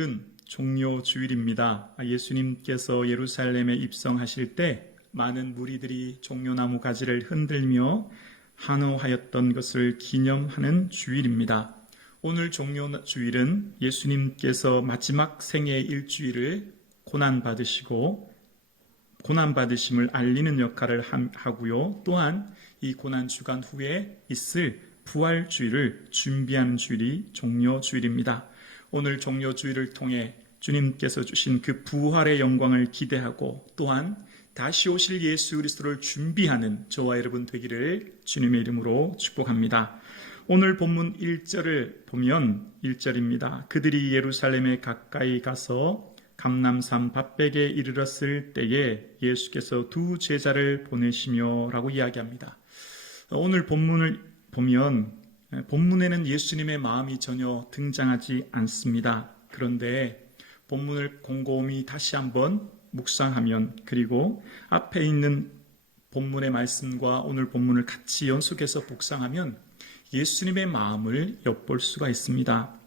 오늘은 종려 주일입니다. 예수님께서 예루살렘에 입성하실 때 많은 무리들이 종려나무 가지를 흔들며 환호하였던 것을 기념하는 주일입니다. 오늘 종려 주일은 예수님께서 마지막 생애 일주일을 고난받으심을 알리는 역할을 하고요. 또한 이 고난주간 후에 있을 부활주일을 준비하는 주일이 종려주일입니다. 오늘 종려주일을 통해 주님께서 주신 그 부활의 영광을 기대하고 또한 다시 오실 예수 그리스도를 준비하는 저와 여러분 되기를 주님의 이름으로 축복합니다. 오늘 본문 1절을 보면 1절입니다. 그들이 예루살렘에 가까이 가서 감람산 밭백에 이르렀을 때에 예수께서 두 제자를 보내시며 라고 이야기합니다. 오늘 본문을 보면 본문에는 예수님의 마음이 전혀 등장하지 않습니다. 그런데 본문을 곰곰이 다시 한번 묵상하면 그리고 앞에 있는 본문의 말씀과 오늘 본문을 같이 연속해서 묵상하면 예수님의 마음을 엿볼 수가 있습니다.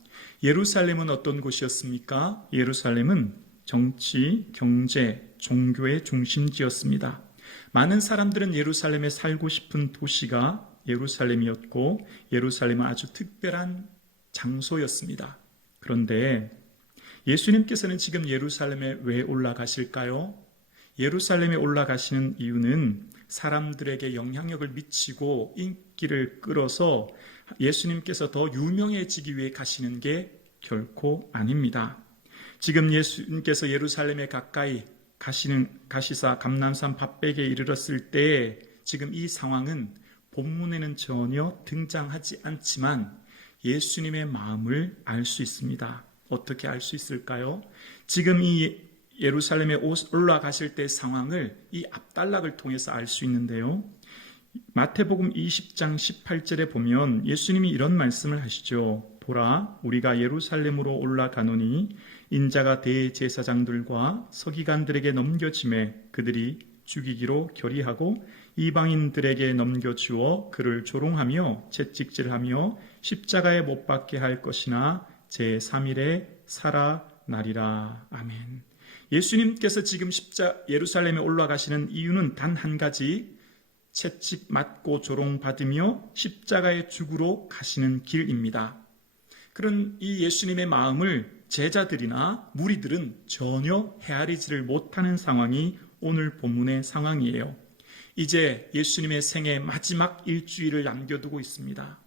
예루살렘은 어떤 곳이었습니까? 예루살렘은 정치, 경제, 종교의 중심지였습니다. 많은 사람들은 예루살렘에 살고 싶은 도시가 예루살렘이었고 예루살렘은 아주 특별한 장소였습니다. 그런데 예수님께서는 지금 예루살렘에 왜 올라가실까요? 예루살렘에 올라가시는 이유는 사람들에게 영향력을 미치고 인기를 끌어서 예수님께서 더 유명해지기 위해 가시는 게 결코 아닙니다. 지금 예수님께서 예루살렘에 가까이 가시사 감람산 밭백에 이르렀을 때 지금 이 상황은 본문에는 전혀 등장하지 않지만 예수님의 마음을 알 수 있습니다. 어떻게 알 수 있을까요? 지금 이 예루살렘에 올라가실 때 상황을 이 앞단락을 통해서 알 수 있는데요. 마태복음 20장 18절에 보면 예수님이 이런 말씀을 하시죠. 보라, 우리가 예루살렘으로 올라가노니 인자가 대제사장들과 서기관들에게 넘겨짐에 그들이 죽이기로 결의하고 이방인들에게 넘겨주어 그를 조롱하며 채찍질하며 십자가에 못 박게 할 것이나 제3일에 살아나리라. 아멘. 예수님께서 지금 예루살렘에 올라가시는 이유는 단 한 가지, 채찍 맞고 조롱받으며 십자가의 죽으러 가시는 길입니다. 그런 이 예수님의 마음을 제자들이나 무리들은 전혀 헤아리지를 못하는 상황이 오늘 본문의 상황이에요. 이제 예수님의 생애 마지막 일주일을 남겨두고 있습니다.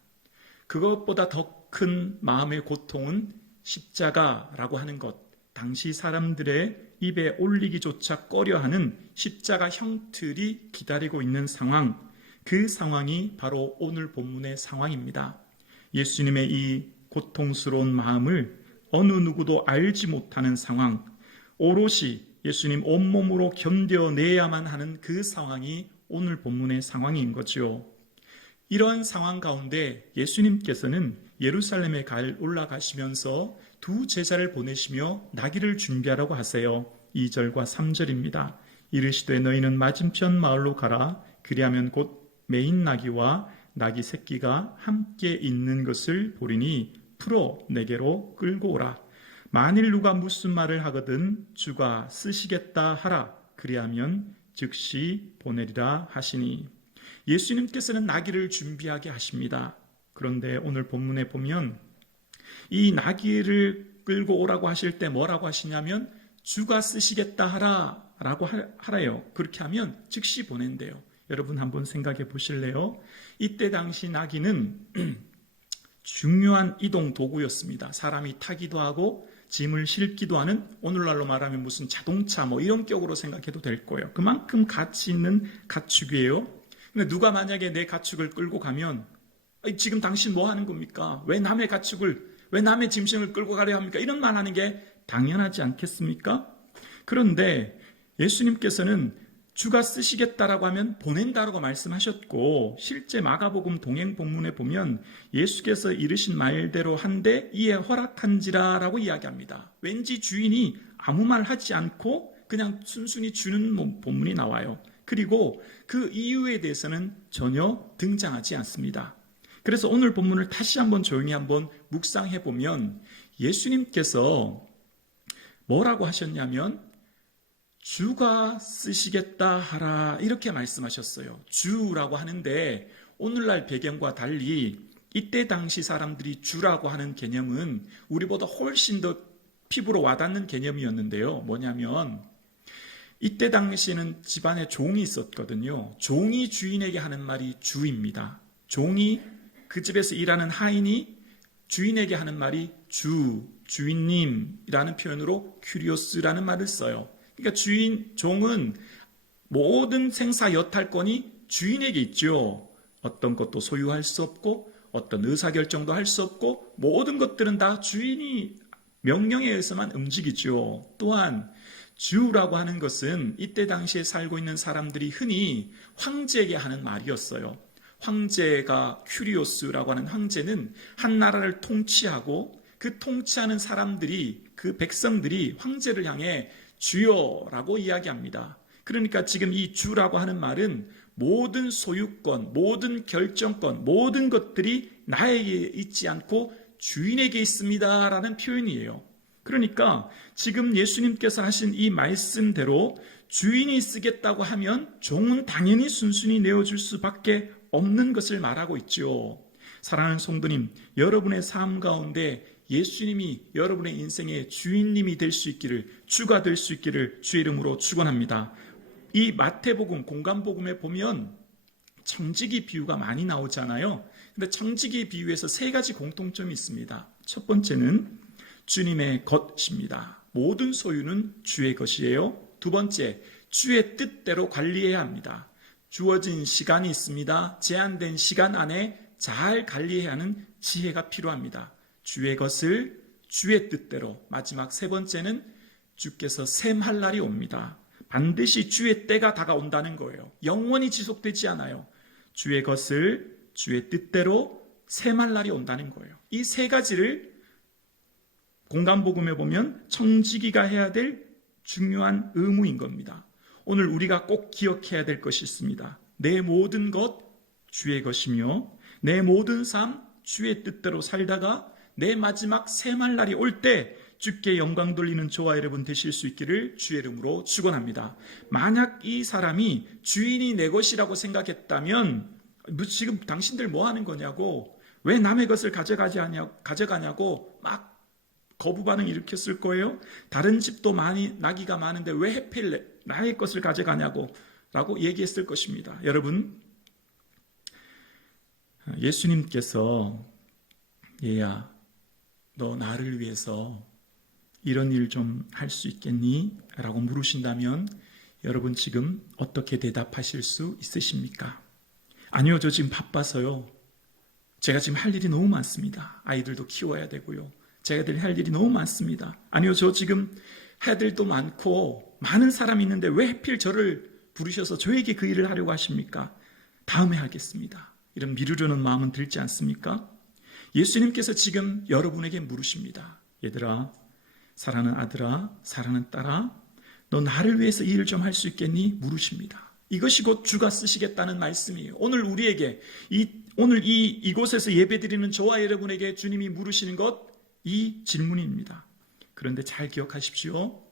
그것보다 더 큰 마음의 고통은 십자가라고 하는 것, 당시 사람들의 입에 올리기조차 꺼려하는 십자가 형틀이 기다리고 있는 상황, 그 상황이 바로 오늘 본문의 상황입니다. 예수님의 이 고통스러운 마음을 어느 누구도 알지 못하는 상황, 오롯이 예수님 온몸으로 견뎌내야만 하는 그 상황이 오늘 본문의 상황인 거죠. 이러한 상황 가운데 예수님께서는 예루살렘에 올라가시면서 두 제자를 보내시며 나귀를 준비하라고 하세요. 2절과 3절입니다. 이르시되 너희는 맞은편 마을로 가라. 그리하면 곧 매인 나귀와 나귀 새끼가 함께 있는 것을 보리니 풀어 내게로 끌고 오라. 만일 누가 무슨 말을 하거든 주가 쓰시겠다 하라. 그리하면 즉시 보내리라 하시니. 예수님께서는 나귀를 준비하게 하십니다. 그런데 오늘 본문에 보면 이 나귀를 끌고 오라고 하실 때 뭐라고 하시냐면 주가 쓰시겠다 하라라고 하래요. 그렇게 하면 즉시 보낸대요. 여러분 한번 생각해 보실래요? 이때 당시 나귀는 중요한 이동 도구였습니다. 사람이 타기도 하고 짐을 싣기도 하는, 오늘날로 말하면 무슨 자동차 이런 격으로 생각해도 될 거예요. 그만큼 가치 있는 가축이에요. 근데 누가 만약에 내 가축을 끌고 가면 지금 당신 뭐 하는 겁니까? 왜 남의 짐승을 끌고 가려 합니까? 이런 말 하는 게 당연하지 않겠습니까? 그런데 예수님께서는 주가 쓰시겠다라고 하면 보낸다라고 말씀하셨고, 실제 마가복음 동행 본문에 보면 예수께서 이르신 말대로 한데 이에 허락한지라라고 이야기합니다. 왠지 주인이 아무 말 하지 않고 그냥 순순히 주는 본문이 나와요. 그리고 그 이유에 대해서는 전혀 등장하지 않습니다. 그래서 오늘 본문을 다시 한번 조용히 한번 묵상해 보면 예수님께서 뭐라고 하셨냐면 주가 쓰시겠다 하라 이렇게 말씀하셨어요. 주라고 하는데 오늘날 배경과 달리 이때 당시 사람들이 주라고 하는 개념은 우리보다 훨씬 더 피부로 와닿는 개념이었는데요. 뭐냐면 이때 당시에는 집안에 종이 있었거든요. 종이 주인에게 하는 말이 주입니다. 종이 그 집에서 일하는 하인이 주인에게 하는 말이 주인님이라는 표현으로 큐리오스라는 말을 써요. 그러니까 종은 모든 생사 여탈권이 주인에게 있죠. 어떤 것도 소유할 수 없고 어떤 의사결정도 할 수 없고 모든 것들은 다 주인이 명령에 의해서만 움직이죠. 또한 주라고 하는 것은 이때 당시에 살고 있는 사람들이 흔히 황제에게 하는 말이었어요. 황제가 큐리오스라고 하는 황제는 한 나라를 통치하고 그 통치하는 사람들이 그 백성들이 황제를 향해 주여라고 이야기합니다. 그러니까 지금 이 주라고 하는 말은 모든 소유권, 모든 결정권, 모든 것들이 나에게 있지 않고 주인에게 있습니다라는 표현이에요. 그러니까 지금 예수님께서 하신 이 말씀대로 주인이 쓰겠다고 하면 종은 당연히 순순히 내어줄 수밖에 없는 것을 말하고 있죠. 사랑하는 성도님, 여러분의 삶 가운데 예수님이 여러분의 인생의 주인님이 될 수 있기를, 주가 될 수 있기를 주의 이름으로 축원합니다. 이 마태복음, 공간복음에 보면 청지기 비유가 많이 나오잖아요. 근데 청지기 비유에서 세 가지 공통점이 있습니다. 첫 번째는 주님의 것입니다. 모든 소유는 주의 것이에요. 두 번째, 주의 뜻대로 관리해야 합니다. 주어진 시간이 있습니다. 제한된 시간 안에 잘 관리해야 하는 지혜가 필요합니다. 주의 것을 주의 뜻대로. 마지막 세 번째는 주께서 셈할 날이 옵니다. 반드시 주의 때가 다가온다는 거예요. 영원히 지속되지 않아요. 주의 것을 주의 뜻대로 셈할 날이 온다는 거예요. 이 세 가지를 공간복음에 보면 청지기가 해야 될 중요한 의무인 겁니다. 오늘 우리가 꼭 기억해야 될 것이 있습니다. 내 모든 것 주의 것이며 내 모든 삶 주의 뜻대로 살다가 내 마지막 셈할 날이 올 때 주께 영광 돌리는 저와 여러분 되실 수 있기를 주의 이름으로 축원합니다. 만약 이 사람이 주인이 내 것이라고 생각했다면 지금 당신들 뭐 하는 거냐고, 왜 남의 것을 가져가냐고 막 거부 반응 일으켰을 거예요. 다른 집도 나귀가 많은데 왜 하필 나의 것을 가져가냐고 라고 얘기했을 것입니다. 여러분, 예수님께서 얘야, 너 나를 위해서 이런 일 좀 할 수 있겠니? 라고 물으신다면 여러분 지금 어떻게 대답하실 수 있으십니까? 아니요, 저 지금 바빠서요. 제가 지금 할 일이 너무 많습니다. 아이들도 키워야 되고요. 제가 할 일이 너무 많습니다. 아니요, 저 지금 할 일도 많고 많은 사람이 있는데 왜 하필 저를 부르셔서 저에게 그 일을 하려고 하십니까? 다음에 하겠습니다. 이런 미루려는 마음은 들지 않습니까? 예수님께서 지금 여러분에게 물으십니다. 얘들아, 사랑하는 아들아, 사랑하는 딸아, 너 나를 위해서 이 일 좀 할 수 있겠니? 물으십니다. 이것이 곧 주가 쓰시겠다는 말씀이에요. 오늘 우리에게 오늘 이곳에서 예배드리는 저와 여러분에게 주님이 물으시는 것, 이 질문입니다. 그런데 잘 기억하십시오.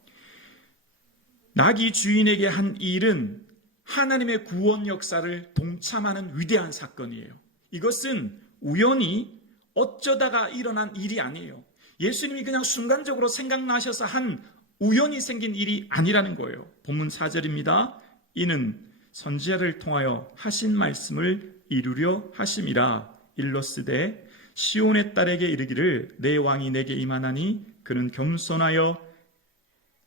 나귀 주인에게 한 일은 하나님의 구원 역사를 동참하는 위대한 사건이에요. 이것은 우연히 어쩌다가 일어난 일이 아니에요. 예수님이 그냥 순간적으로 생각나셔서 한 우연히 생긴 일이 아니라는 거예요. 본문 4절입니다. 이는 선지자를 통하여 하신 말씀을 이루려 하심이라. 일러스되 시온의 딸에게 이르기를 내 왕이 내게 임하나니 그는 겸손하여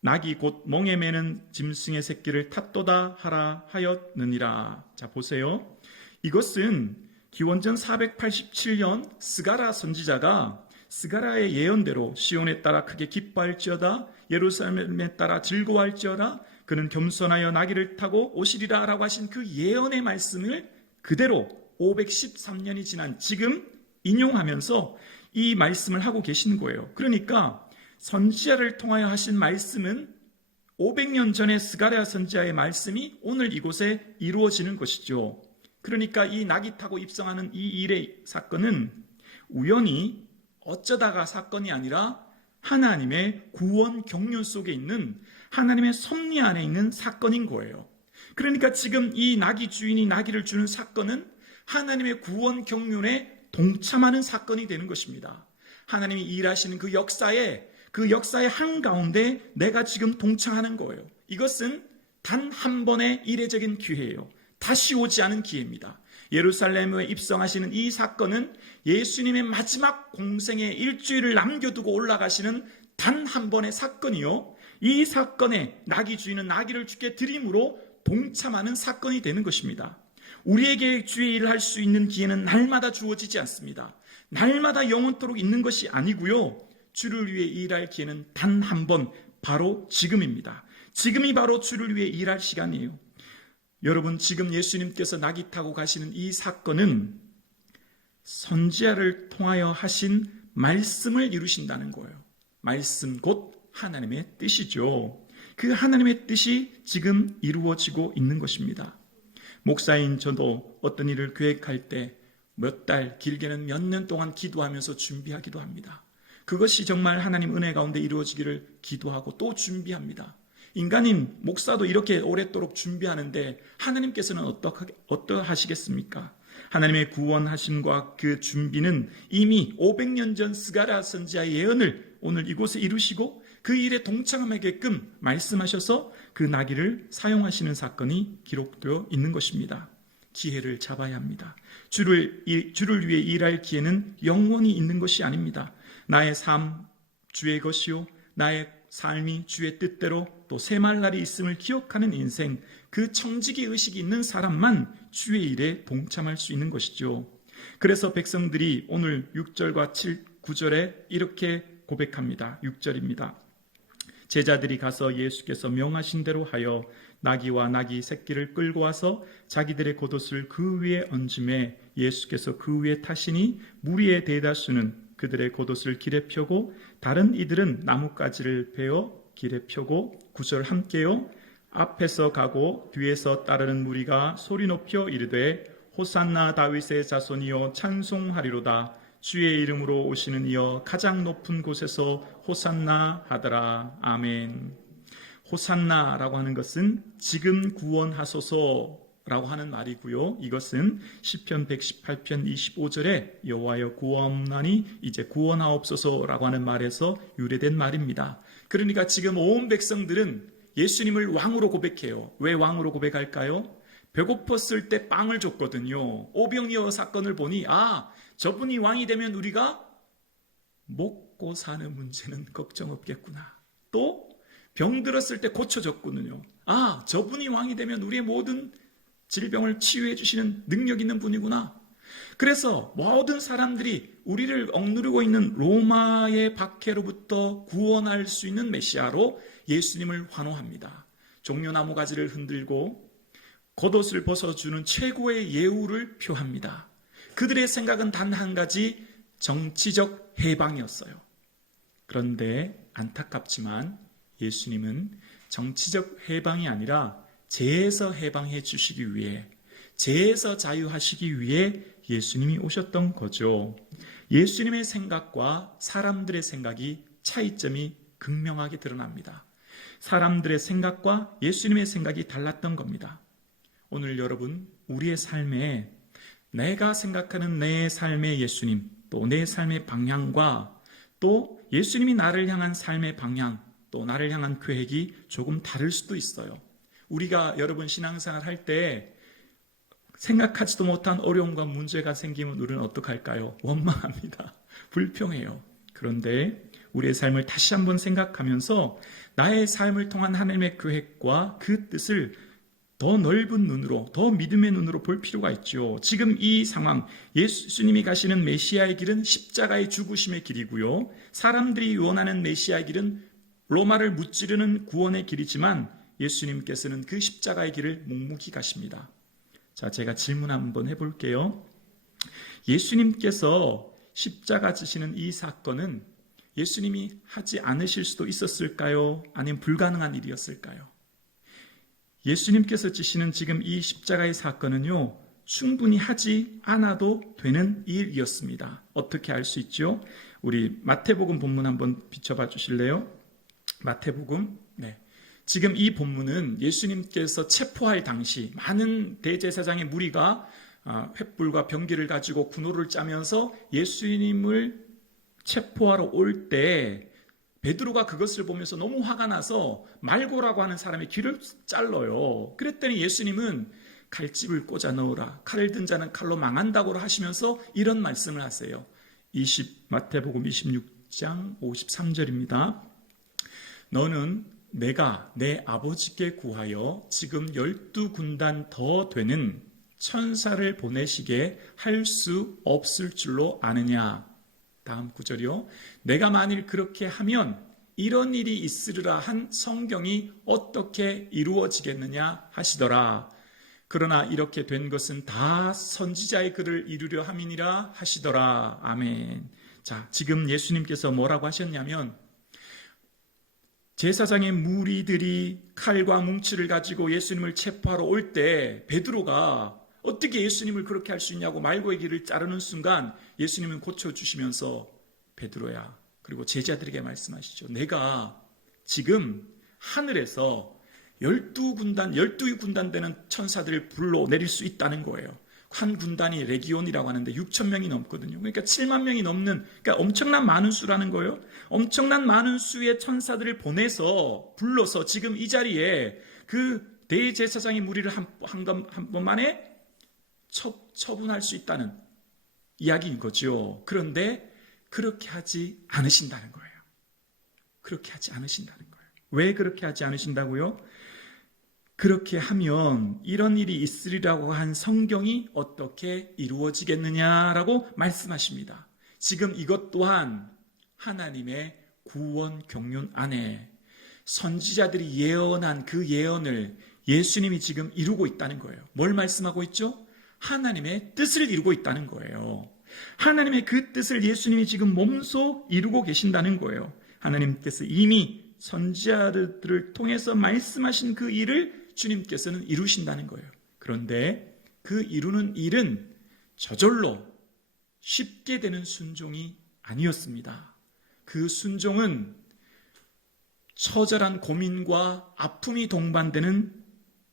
낙이 곧 몽에 매는 짐승의 새끼를 탔도다 하라 하였느니라. 자, 보세요. 이것은 기원전 487년 스가랴 선지자가 스가랴의 예언대로 시온에 따라 크게 기뻐할지어다, 예루살렘에 따라 즐거워할지어다, 그는 겸손하여 나귀를 타고 오시리라 라고 하신 그 예언의 말씀을 그대로 513년이 지난 지금 인용하면서 이 말씀을 하고 계시는 거예요. 그러니까 선지자를 통하여 하신 말씀은 500년 전의 스가랴 선지자의 말씀이 오늘 이곳에 이루어지는 것이죠. 그러니까 이 낙이 타고 입성하는 이 일의 사건은 우연히 어쩌다가 사건이 아니라 하나님의 구원 경륜 속에 있는 하나님의 섭리 안에 있는 사건인 거예요. 그러니까 지금 이 나귀 주인이 나귀를 주는 사건은 하나님의 구원 경륜에 동참하는 사건이 되는 것입니다. 하나님이 일하시는 그 역사의 한가운데 내가 지금 동참하는 거예요. 이것은 단 한 번의 이례적인 기회예요. 다시 오지 않은 기회입니다. 예루살렘에 입성하시는 이 사건은 예수님의 마지막 공생의 일주일을 남겨두고 올라가시는 단 한 번의 사건이요. 이 사건에 나귀 주인은 나귀를 주께 드림으로 동참하는 사건이 되는 것입니다. 우리에게 주의 일을 할 수 있는 기회는 날마다 주어지지 않습니다. 날마다 영원토록 있는 것이 아니고요. 주를 위해 일할 기회는 단 한 번, 바로 지금입니다. 지금이 바로 주를 위해 일할 시간이에요. 여러분, 지금 예수님께서 나귀 타고 가시는 이 사건은 선지자를 통하여 하신 말씀을 이루신다는 거예요. 말씀 곧 하나님의 뜻이죠. 그 하나님의 뜻이 지금 이루어지고 있는 것입니다. 목사인 저도 어떤 일을 계획할 때 몇 달, 길게는 몇 년 동안 기도하면서 준비하기도 합니다. 그것이 정말 하나님 은혜 가운데 이루어지기를 기도하고 또 준비합니다. 인간인 목사도 이렇게 오랫도록 준비하는데 하나님께서는 어떠하시겠습니까? 하나님의 구원하심과 그 준비는 이미 500년 전 스가랴 선지자의 예언을 오늘 이곳에 이루시고 그 일에 동참하게끔 말씀하셔서 그 나귀를 사용하시는 사건이 기록되어 있는 것입니다. 기회를 잡아야 합니다. 주를 위해 일할 기회는 영원히 있는 것이 아닙니다. 나의 삶 주의 것이요, 나의 삶이 주의 뜻대로 또 새말 날이 있음을 기억하는 인생, 그 청지기 의식이 있는 사람만 주의 일에 동참할 수 있는 것이죠. 그래서 백성들이 오늘 6절과 9절에 이렇게 고백합니다. 6절입니다. 제자들이 가서 예수께서 명하신 대로 하여 나귀와 나귀 새끼를 끌고 와서 자기들의 겉옷을 그 위에 얹음에 예수께서 그 위에 타시니 무리의 대다수는 그들의 겉옷을 길에 펴고 다른 이들은 나뭇가지를 베어 길에 펴고 9절 함께요. 앞에서 가고 뒤에서 따르는 무리가 소리 높여 이르되 호산나 다윗의 자손이여 찬송하리로다. 주의 이름으로 오시는 이여 가장 높은 곳에서 호산나 하더라. 아멘. 호산나라고 하는 것은 지금 구원하소서라고 하는 말이고요. 이것은 시편 118편 25절에 여호와여 구원하니 이제 구원하옵소서라고 하는 말에서 유래된 말입니다. 그러니까 지금 온 백성들은 예수님을 왕으로 고백해요. 왜 왕으로 고백할까요? 배고팠을 때 빵을 줬거든요. 오병이어 사건을 보니 저분이 왕이 되면 우리가 먹고 사는 문제는 걱정 없겠구나. 또 병들었을 때 고쳐줬거든요. 저분이 왕이 되면 우리의 모든 질병을 치유해 주시는 능력 있는 분이구나. 그래서 모든 사람들이 우리를 억누르고 있는 로마의 박해로부터 구원할 수 있는 메시아로 예수님을 환호합니다. 종려나무 가지를 흔들고 겉옷을 벗어주는 최고의 예우를 표합니다. 그들의 생각은 단 한 가지, 정치적 해방이었어요. 그런데 안타깝지만 예수님은 정치적 해방이 아니라 죄에서 해방해 주시기 위해, 죄에서 자유하시기 위해 예수님이 오셨던 거죠. 예수님의 생각과 사람들의 생각이 차이점이 극명하게 드러납니다. 사람들의 생각과 예수님의 생각이 달랐던 겁니다. 오늘 여러분, 우리의 삶에 내가 생각하는 내 삶의 예수님, 또 내 삶의 방향과 또 예수님이 나를 향한 삶의 방향, 또 나를 향한 계획이 조금 다를 수도 있어요. 우리가 여러분 신앙생활 할 때 생각하지도 못한 어려움과 문제가 생기면 우리는 어떡할까요? 원망합니다. 불평해요. 그런데 우리의 삶을 다시 한번 생각하면서 나의 삶을 통한 하나님의 계획과 그 뜻을 더 넓은 눈으로, 더 믿음의 눈으로 볼 필요가 있죠. 지금 이 상황, 예수님이 가시는 메시아의 길은 십자가의 죽으심의 길이고요. 사람들이 원하는 메시아의 길은 로마를 무찌르는 구원의 길이지만 예수님께서는 그 십자가의 길을 묵묵히 가십니다. 자, 제가 질문 한번 해볼게요. 예수님께서 십자가 지시는 이 사건은 예수님이 하지 않으실 수도 있었을까요? 아니면 불가능한 일이었을까요? 예수님께서 지시는 지금 이 십자가의 사건은요, 충분히 하지 않아도 되는 일이었습니다. 어떻게 알 수 있죠? 우리 마태복음 본문 한번 비춰봐 주실래요? 마태복음. 네. 지금 이 본문은 예수님께서 체포할 당시 많은 대제사장의 무리가 횃불과 병기를 가지고 군호를 짜면서 예수님을 체포하러 올 때 베드로가 그것을 보면서 너무 화가 나서 말고라고 하는 사람의 귀를 잘라요. 그랬더니 예수님은 칼집을 꽂아 넣으라. 칼을 든 자는 칼로 망한다고 하시면서 이런 말씀을 하세요. 마태복음 26장 53절입니다. 너는 내가 내 아버지께 구하여 지금 12군단 더 되는 천사를 보내시게 할 수 없을 줄로 아느냐. 다음 구절이요. 내가 만일 그렇게 하면 이런 일이 있으리라 한 성경이 어떻게 이루어지겠느냐 하시더라. 그러나 이렇게 된 것은 다 선지자의 글을 이루려 함이니라 하시더라. 아멘. 자, 지금 예수님께서 뭐라고 하셨냐면 제사장의 무리들이 칼과 뭉치를 가지고 예수님을 체포하러 올 때 베드로가 어떻게 예수님을 그렇게 할 수 있냐고 말고의 길을 자르는 순간 예수님은 고쳐주시면서 베드로야, 그리고 제자들에게 말씀하시죠. 내가 지금 하늘에서 12군단 되는 천사들을 불러내릴 수 있다는 거예요. 한 군단이 레기온이라고 하는데 6천 명이 넘거든요. 그러니까 7만 명이 넘는, 그러니까 엄청난 많은 수라는 거예요. 엄청난 많은 수의 천사들을 불러서 지금 이 자리에 그 대제사장의 무리를 한 번만에 처분할 수 있다는 이야기인 거죠. 그런데 그렇게 하지 않으신다는 거예요. 그렇게 하지 않으신다는 거예요. 왜 그렇게 하지 않으신다고요? 그렇게 하면 이런 일이 있으리라고 한 성경이 어떻게 이루어지겠느냐라고 말씀하십니다. 지금 이것 또한 하나님의 구원 경륜 안에 선지자들이 예언한 그 예언을 예수님이 지금 이루고 있다는 거예요. 뭘 말씀하고 있죠? 하나님의 뜻을 이루고 있다는 거예요. 하나님의 그 뜻을 예수님이 지금 몸소 이루고 계신다는 거예요. 하나님께서 이미 선지자들을 통해서 말씀하신 그 일을 주님께서는 이루신다는 거예요. 그런데 그 이루는 일은 저절로 쉽게 되는 순종이 아니었습니다. 그 순종은 처절한 고민과 아픔이 동반되는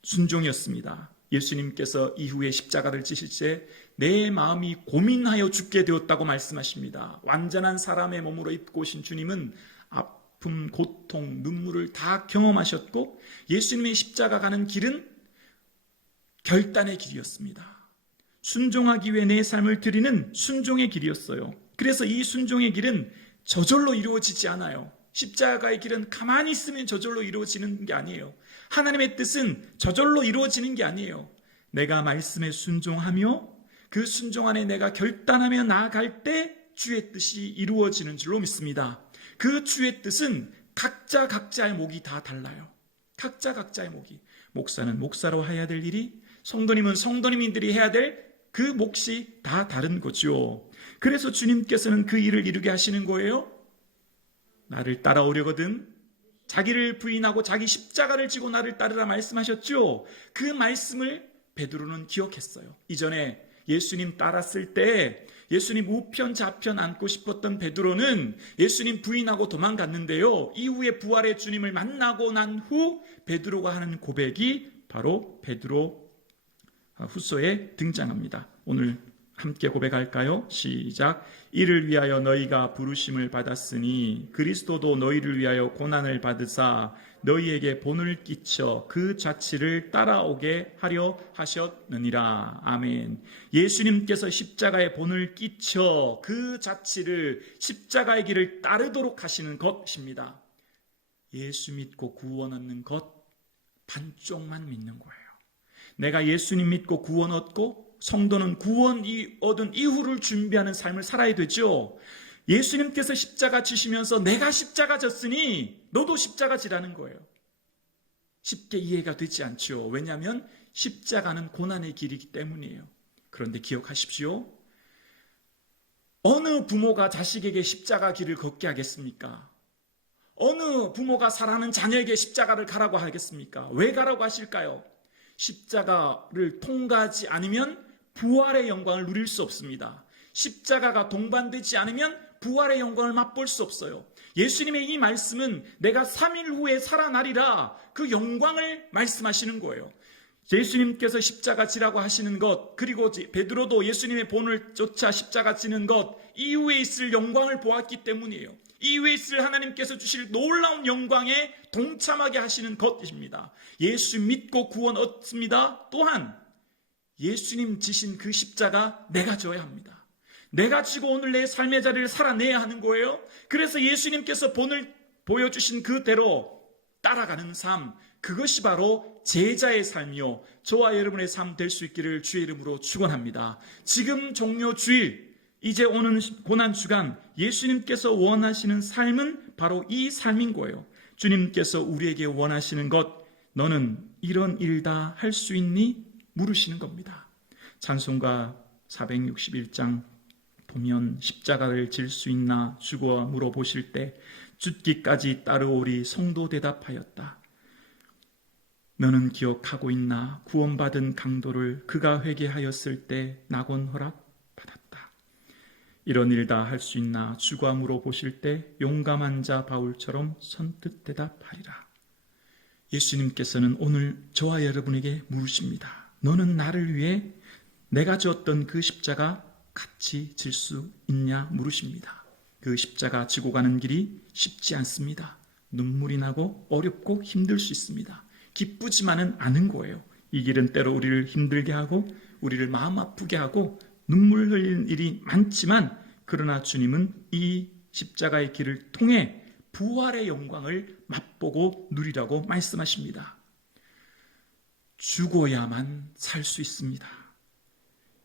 순종이었습니다. 예수님께서 이후에 십자가를 지실 때 내 마음이 고민하여 죽게 되었다고 말씀하십니다. 완전한 사람의 몸으로 입고 오신 주님은 아픔, 고통, 눈물을 다 경험하셨고 예수님의 십자가 가는 길은 결단의 길이었습니다. 순종하기 위해 내 삶을 드리는 순종의 길이었어요. 그래서 이 순종의 길은 저절로 이루어지지 않아요. 십자가의 길은 가만히 있으면 저절로 이루어지는 게 아니에요. 하나님의 뜻은 저절로 이루어지는 게 아니에요. 내가 말씀에 순종하며 그 순종 안에 내가 결단하며 나아갈 때 주의 뜻이 이루어지는 줄로 믿습니다. 그 주의 뜻은 각자의 목이 다 달라요. 각자의 목이. 목사는 목사로 해야 될 일이, 성도님은 성도님들이 해야 될 그 몫이 다 다른 거죠. 그래서 주님께서는 그 일을 이루게 하시는 거예요. 나를 따라오려거든 자기를 부인하고 자기 십자가를 지고 나를 따르라 말씀하셨죠. 그 말씀을 베드로는 기억했어요. 이전에 예수님 따랐을 때 예수님 우편 좌편 안고 싶었던 베드로는 예수님 부인하고 도망갔는데요. 이후에 부활의 주님을 만나고 난 후 베드로가 하는 고백이 바로 베드로 후서에 등장합니다. 오늘 함께 고백할까요? 시작. 이를 위하여 너희가 부르심을 받았으니 그리스도도 너희를 위하여 고난을 받으사 너희에게 본을 끼쳐 그 자취를 따라오게 하려 하셨느니라. 아멘. 예수님께서 십자가에 본을 끼쳐 그 자취를, 십자가의 길을 따르도록 하시는 것입니다. 예수 믿고 구원 얻는 것 반쪽만 믿는 거예요. 내가 예수님 믿고 구원 얻고 성도는 구원 얻은 이후를 준비하는 삶을 살아야 되죠. 예수님께서 십자가 지시면서 내가 십자가 졌으니 너도 십자가 지라는 거예요. 쉽게 이해가 되지 않죠. 왜냐하면 십자가는 고난의 길이기 때문이에요. 그런데 기억하십시오. 어느 부모가 자식에게 십자가 길을 걷게 하겠습니까? 어느 부모가 사랑하는 자녀에게 십자가를 가라고 하겠습니까? 왜 가라고 하실까요? 십자가를 통과하지 않으면 부활의 영광을 누릴 수 없습니다. 십자가가 동반되지 않으면 부활의 영광을 맛볼 수 없어요. 예수님의 이 말씀은 내가 3일 후에 살아나리라 그 영광을 말씀하시는 거예요. 예수님께서 십자가 지라고 하시는 것, 그리고 베드로도 예수님의 본을 쫓아 십자가 지는 것, 이후에 있을 영광을 보았기 때문이에요. 이후에 있을 하나님께서 주실 놀라운 영광에 동참하게 하시는 것입니다. 예수 믿고 구원 얻습니다. 또한 예수님 지신 그 십자가 내가 져야 합니다. 내가 지고 오늘 내 삶의 자리를 살아내야 하는 거예요. 그래서 예수님께서 본을 보여주신 그대로 따라가는 삶, 그것이 바로 제자의 삶이요, 저와 여러분의 삶 될 수 있기를 주의 이름으로 축원합니다. 지금 종료 주일, 이제 오는 고난주간 예수님께서 원하시는 삶은 바로 이 삶인 거예요. 주님께서 우리에게 원하시는 것, 너는 이런 일 다 할 수 있니? 물으시는 겁니다. 찬송가 461장 보면 십자가를 질 수 있나 주고 물어보실 때 죽기까지 따르오리 성도 대답하였다. 너는 기억하고 있나? 구원받은 강도를 그가 회개하였을 때 낙원 허락 받았다. 이런 일 다 할 수 있나? 주가 물어보실 때 용감한 자 바울처럼 선뜻 대답하리라. 예수님께서는 오늘 저와 여러분에게 물으십니다. 너는 나를 위해 내가 졌던 그 십자가 같이 질 수 있냐 물으십니다. 그 십자가 지고 가는 길이 쉽지 않습니다. 눈물이 나고 어렵고 힘들 수 있습니다. 기쁘지만은 않은 거예요. 이 길은 때로 우리를 힘들게 하고 우리를 마음 아프게 하고 눈물 흘리는 일이 많지만, 그러나 주님은 이 십자가의 길을 통해 부활의 영광을 맛보고 누리라고 말씀하십니다. 죽어야만 살 수 있습니다.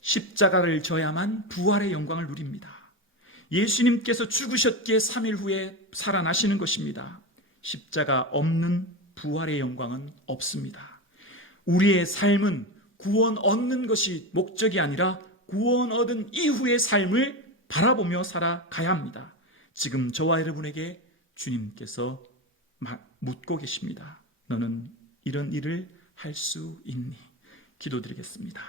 십자가를 져야만 부활의 영광을 누립니다. 예수님께서 죽으셨기에 3일 후에 살아나시는 것입니다. 십자가 없는 부활의 영광은 없습니다. 우리의 삶은 구원 얻는 것이 목적이 아니라 구원 얻은 이후의 삶을 바라보며 살아가야 합니다. 지금 저와 여러분에게 주님께서 묻고 계십니다. 너는 이런 일을 할 수 있니? 기도드리겠습니다.